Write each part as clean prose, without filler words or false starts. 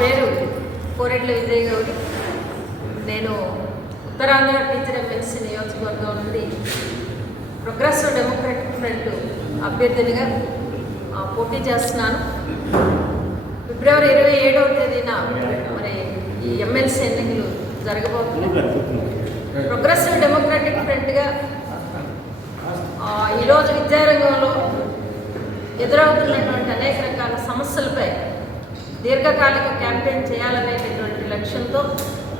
పేరు కోరెడ్ల విజయ్ గౌడి. నేను Uttarandhra teacher MLC నియోజకవర్గం నుండి ప్రోగ్రెసివ్ డెమోక్రటిక్ ఫ్రంట్ అభ్యర్థినిగా పోటీ చేస్తున్నాను. ఫిబ్రవరి 27వ తేదీన మరి ఈ ఎమ్మెల్సీ ఎన్నికలు జరగబోతున్నాయి. ప్రోగ్రెసివ్ డెమోక్రటిక్ ఫ్రంట్గా ఈరోజు విద్యారంగంలో ఎదురవుతున్నటువంటి అనేక రకాల సమస్యలపై దీర్ఘకాలిక క్యాంపెయిన్ చేయాలనేటటువంటి లక్ష్యంతో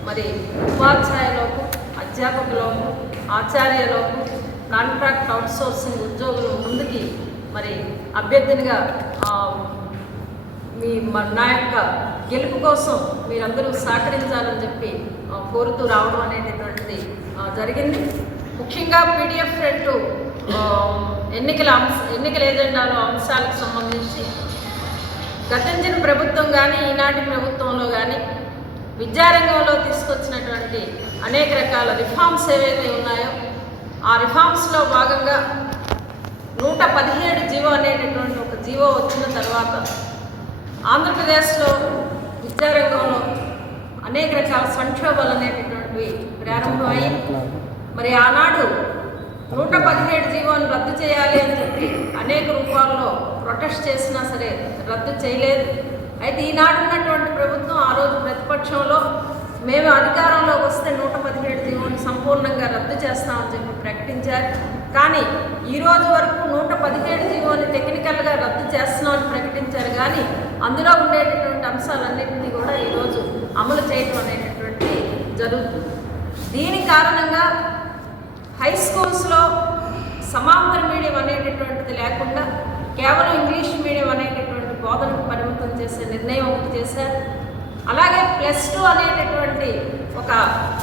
మరి ఉపాధ్యాయులకు, అధ్యాపకులకు, ఆచార్యులకు, కాంట్రాక్ట్ అవుట్సోర్సింగ్ ఉద్యోగుల ముందుకి మరి అభ్యర్థినిగా నా యొక్క గెలుపు కోసం మీరందరూ సహకరించాలని చెప్పి కోరుతూ రావడం అనేటటువంటిది జరిగింది. ముఖ్యంగా పీడిఎఫ్ ఫ్రంట్ ఎన్నికల ఎజెండాలో అంశాలకు సంబంధించి గతించిన ప్రభుత్వం కానీ ఈనాటి ప్రభుత్వంలో కానీ విద్యారంగంలో తీసుకొచ్చినటువంటి అనేక రకాల రిఫార్మ్స్ ఏవైతే ఉన్నాయో ఆ రిఫార్మ్స్లో భాగంగా 117 జీవో అనేటటువంటి ఒక జీవో వచ్చిన తర్వాత ఆంధ్రప్రదేశ్లో విద్యారంగంలో అనేక రకాల సంక్షోభాలు అనేటటువంటివి ప్రారంభమయ్యి మరి ఆనాడు 117 జీవోను రద్దు చేయాలి అని చెప్పి అనేక రూపాల్లో ప్రొటెస్ట్ చేసినా సరే రద్దు చేయలేదు. అయితే ఈనాడు ఉన్నటువంటి ప్రభుత్వం ఆ రోజు ప్రతిపక్షంలో మేము అధికారంలోకి వస్తే 117 జీవోని సంపూర్ణంగా రద్దు చేస్తామని చెప్పి ప్రకటించారు. కానీ ఈరోజు వరకు 117 జీవోని టెక్నికల్గా రద్దు చేస్తున్నామని ప్రకటించారు. కానీ అందులో ఉండేటటువంటి అంశాలన్నింటినీ కూడా ఈరోజు అమలు చేయడం అనేటటువంటి జరుగుతుంది. దీని కారణంగా హై స్కూల్స్లో సమాంతర మీడియం అనేటటువంటిది లేకుండా కేవలం ఇంగ్లీష్ మీడియం అనేటటువంటి బోధనకు పరిమితం చేసే నిర్ణయం ఒకటి చేశారు. అలాగే +2 అనేటటువంటి ఒక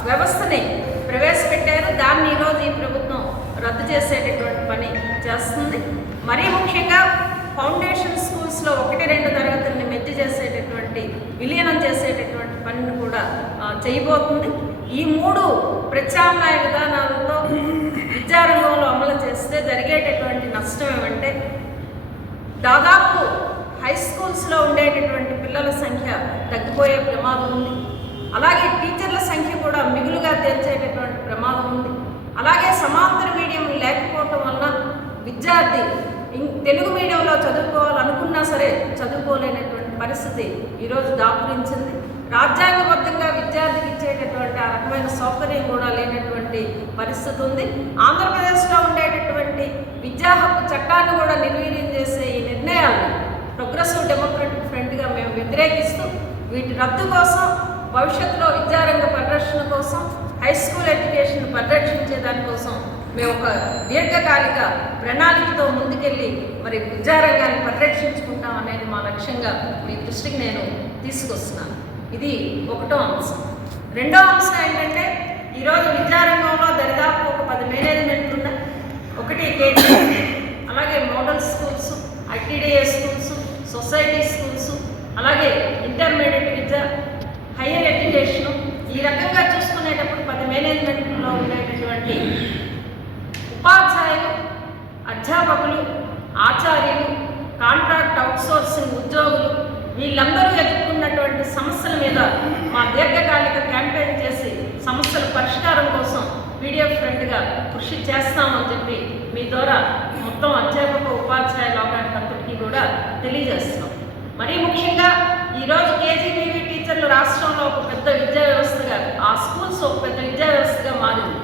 వ్యవస్థని ప్రవేశపెట్టారు. దాన్ని ఈరోజు ఈ ప్రభుత్వం రద్దు చేసేటటువంటి పని చేస్తుంది. మరీ ముఖ్యంగా ఫౌండేషన్ స్కూల్స్లో 1-2 తరగతుల్ని మెచ్చి చేసేటటువంటి విలీనం చేసేటటువంటి పనిని కూడా చేయబోతుంది. ఈ 3 ప్రత్యామ్నాయ విధానాలతో విద్యారంగంలో అమలు చేస్తే జరిగేటటువంటి నష్టం ఏమంటే దాదాపు హై స్కూల్స్లో ఉండేటటువంటి పిల్లల సంఖ్య తగ్గిపోయే ప్రమాదం ఉంది. అలాగే టీచర్ల సంఖ్య కూడా మిగులుగా తెచ్చేటటువంటి ప్రమాదం ఉంది. అలాగే సమాంతర మీడియం లేకపోవటం వలన విద్యార్థి తెలుగు మీడియంలో చదువుకోవాలనుకున్నా సరే చదువుకోలేనటువంటి పరిస్థితి ఈరోజు దాపురించింది. రాజ్యాంగబద్ధంగా విద్యార్థికి ఇచ్చేటటువంటి ఆ రకమైన సౌకర్యం కూడా లేనటువంటి పరిస్థితి ఉంది. ఆంధ్రప్రదేశ్లో ఉండేటటువంటి విద్యా హక్కు చట్టాన్ని కూడా నిర్వీర్యం చేసే ఈ నిర్ణయాన్ని ప్రోగ్రెసివ్ డెమోక్రటిక్ ఫ్రంట్గా మేము వ్యతిరేకిస్తూ వీటి రద్దు కోసం, భవిష్యత్తులో విద్యారంగ పరిరక్షణ కోసం, హై స్కూల్ ఎడ్యుకేషన్ పరిరక్షించే దానికోసం మేము ఒక దీర్ఘకాలిక ప్రణాళికతో ముందుకెళ్ళి మరి విద్యారంగాన్ని పరిరక్షించుకుంటాం అనేది మా లక్ష్యంగా మీ దృష్టికి నేను తీసుకొస్తున్నాను. ఇది 1వ అంశం. 2వ అంశం ఏంటంటే ఈరోజు విద్యారంగంలో దరిదాపు ఒక 10 మేనేజ్మెంట్లు ఉన్నాయి. ఒకటి కేజీ, అలాగే model schools, ITDA schools, society schools, అలాగే ఇంటర్మీడియట్ విద్య, హయ్యర్ ఎడ్యుకేషను. ఈ రకంగా చూసుకునేటప్పుడు 10 మేనేజ్మెంట్లో ఉండేటటువంటి ఉపాధ్యాయులు, అధ్యాపకులు, ఆచార్యులు, కాంట్రాక్ట్ అవుట్సోర్సింగ్ ఉద్యోగులు వీళ్ళందరూ ఎదుర్కొన్నటువంటి సమస్యల మీద మా దీర్ఘకాలిక క్యాంపెయిన్ చేసి సమస్యల పరిష్కారం కోసం పీడిఎఫ్ ఫ్రంట్గా కృషి చేస్తామని చెప్పి మీ ద్వారా మొత్తం అధ్యాపక ఉపాధ్యాయ లోకానికి కూడా తెలియజేస్తున్నాం. మరీ ముఖ్యంగా ఈరోజు కేజీబీవీ టీచర్లు రాష్ట్రంలో ఒక పెద్ద విద్యా వ్యవస్థగా, ఆ స్కూల్స్ ఒక పెద్ద విద్యా వ్యవస్థగా మారింది.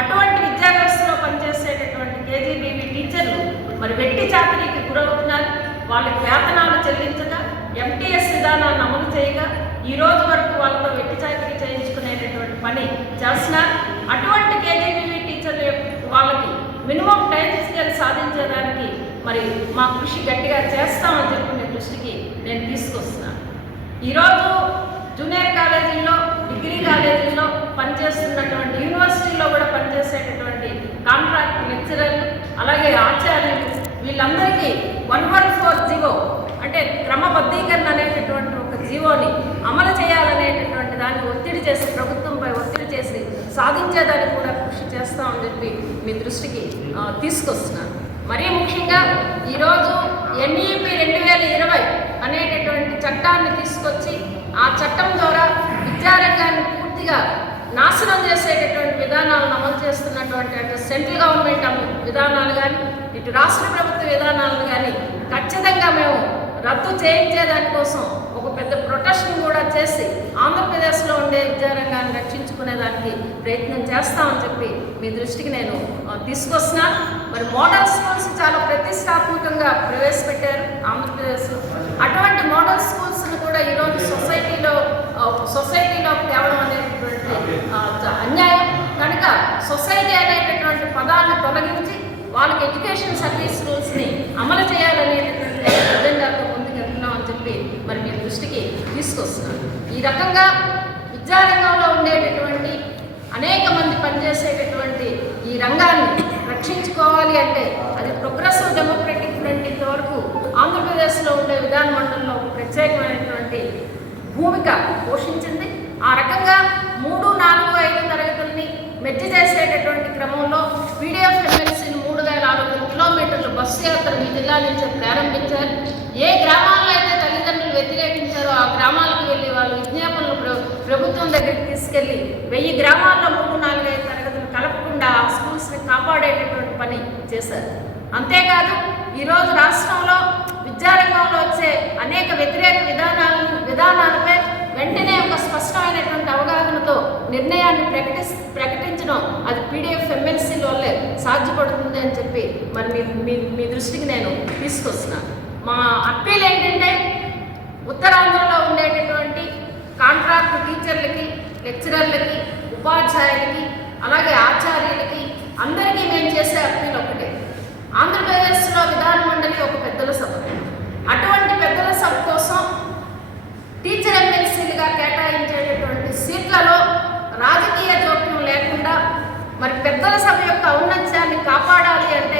అటువంటి విద్యా వ్యవస్థలో పనిచేసేటటువంటి కేజీబీవీ టీచర్లు మరి వెట్టి చాకరీకి గురవుతున్నారు. వాళ్ళకి వేతనాలు చెల్లించగా, ఎంటీఎస్ విధానాన్ని అమలు చేయగా ఈ రోజు వరకు వాళ్ళతో వెట్టి చాకరీ చేయించుకునేటటువంటి పని చేస్తున్నారు. అటువంటి కేజీబీవీ టీచర్లు వాళ్ళకి మినిమం టైం స్కేల్ సాధించడానికి మరి మా కృషి గట్టిగా చేస్తామని చెప్పి మీ దృష్టికి నేను తీసుకొస్తున్నాను. ఈరోజు జూనియర్ కాలేజీల్లో, డిగ్రీ కాలేజీల్లో పనిచేస్తున్నటువంటి, యూనివర్సిటీలో కూడా పనిచేసేటటువంటి కాంట్రాక్ట్ లెక్చరర్లు, అలాగే ఆచార్యులు వీళ్ళందరికీ 114 జీవో అంటే క్రమబద్ధీకరణ అనేటటువంటి ఒక జీవోని అమలు చేయాలనేటటువంటి దాన్ని ఒత్తిడి చేసి, ప్రభుత్వంపై ఒత్తిడి చేసి సాధించేదానికి కూడా కృషి చేస్తామని చెప్పి మీ దృష్టికి తీసుకొస్తున్నాను. మరీ ముఖ్యంగా ఈరోజు NEP 2020 అనేటటువంటి చట్టాన్ని తీసుకొచ్చి ఆ చట్టం ద్వారా విద్యారంగాన్ని పూర్తిగా నాశనం చేసేటటువంటి విధానాలను అమలు చేస్తున్నటువంటి అటు సెంట్రల్ గవర్నమెంట్ విధానాలు కానీ ఇటు రాష్ట్ర ప్రభుత్వ విధానాలను కానీ ఖచ్చితంగా మేము రద్దు చేయించేదానికోసం ఒక పెద్ద ప్రొటెక్షన్ కూడా చేసి ఆంధ్రప్రదేశ్లో ఉండే విద్యారంగాన్ని రక్షించుకునేదానికి ప్రయత్నం చేస్తామని చెప్పి మీ దృష్టికి నేను తీసుకొస్తున్నాను. మరి మోడల్ స్కూల్స్ చాలా ప్రతిష్టాత్మకంగా ప్రవేశపెట్టారు ఆంధ్రప్రదేశ్లో. అటువంటి మోడల్ స్కూల్స్ని కూడా ఈరోజు సొసైటీలో తేవడం అనేటటువంటి అన్యాయం కనుక సొసైటీ అనేటటువంటి పదాన్ని తొలగించి వాళ్ళకి ఎడ్యుకేషన్ సర్వీస్ రూల్స్ని అమలు చేయాలనేటటువంటి ఎజెండాతో ముందుకెళ్తున్నాం అని చెప్పి మరి మీ దృష్టికి తీసుకొస్తున్నాను. ఈ రకంగా విద్యారంగంలో ఉండేటటువంటి అనేక మంది పనిచేసేటటువంటి ఈ రంగాన్ని రక్షించుకోవాలి అంటే అది ప్రోగ్రెసివ్ డెమోక్రటిక్ ఫ్రంట్ ఇంతవరకు ఆంధ్రప్రదేశ్లో ఉండే విధాన మండలిలో ప్రత్యేకమైనటువంటి భూమిక పోషించింది. ఆ రకంగా 3, 4, 5 తరగతుల్ని మెర్జ్ చేసేటటువంటి క్రమంలో పీడీఎఫ్ ఎమ్మెల్సీని 3600 కిలోమీటర్ల బస్సు యాత్ర మీ జిల్లా నుంచి ప్రారంభించారు. ఏ గ్రామాల్లో అయితే తల్లిదండ్రులు వ్యతిరేకించారో ఆ గ్రామాలకు వెళ్ళి వాళ్ళు విజ్ఞాపనలు ప్రభుత్వం దగ్గరికి తీసుకెళ్ళి 1000 గ్రామాల్లో 3, 4, 5 తరగతులు కలపకుండా ఆ స్కూల్స్ని కాపాడేటటువంటి పని చేశారు. అంతేకాదు ఈరోజు రాష్ట్రంలో విద్యారంగంలో వచ్చే అనేక వ్యతిరేక విధానాలపై వెంటనే ఒక స్పష్టమైనటువంటి అవగాహనతో నిర్ణయాన్ని ప్రకటించడం అది పీడీఎఫ్ ఎమ్మెల్సీల వల్లే సాధ్యపడుతుంది అని చెప్పి మరి మీ దృష్టికి నేను తీసుకొస్తున్నాను. మా అప్పీల్ ఏంటంటే ఉత్తరాంధ్రలో ఉండేటటువంటి కాంట్రాక్ట్ టీచర్లకి, లెక్చరర్లకి, ఉపాధ్యాయులకి, అలాగే ఆచార్యులకి అందరికీ మేము చేసే అప్పీల్ ఒకటే. ఆంధ్రప్రదేశ్లో విధాన మండలి ఒక పెద్దల సభ. అటువంటి పెద్దల సభ కోసం టీచర్ ఎమ్మెల్సీలుగా కేటాయించేటటువంటి సీట్లలో రాజకీయ జోక్యం లేకుండా మరి పెద్దల సభ యొక్క ఔన్నత్యాన్ని కాపాడాలి అంటే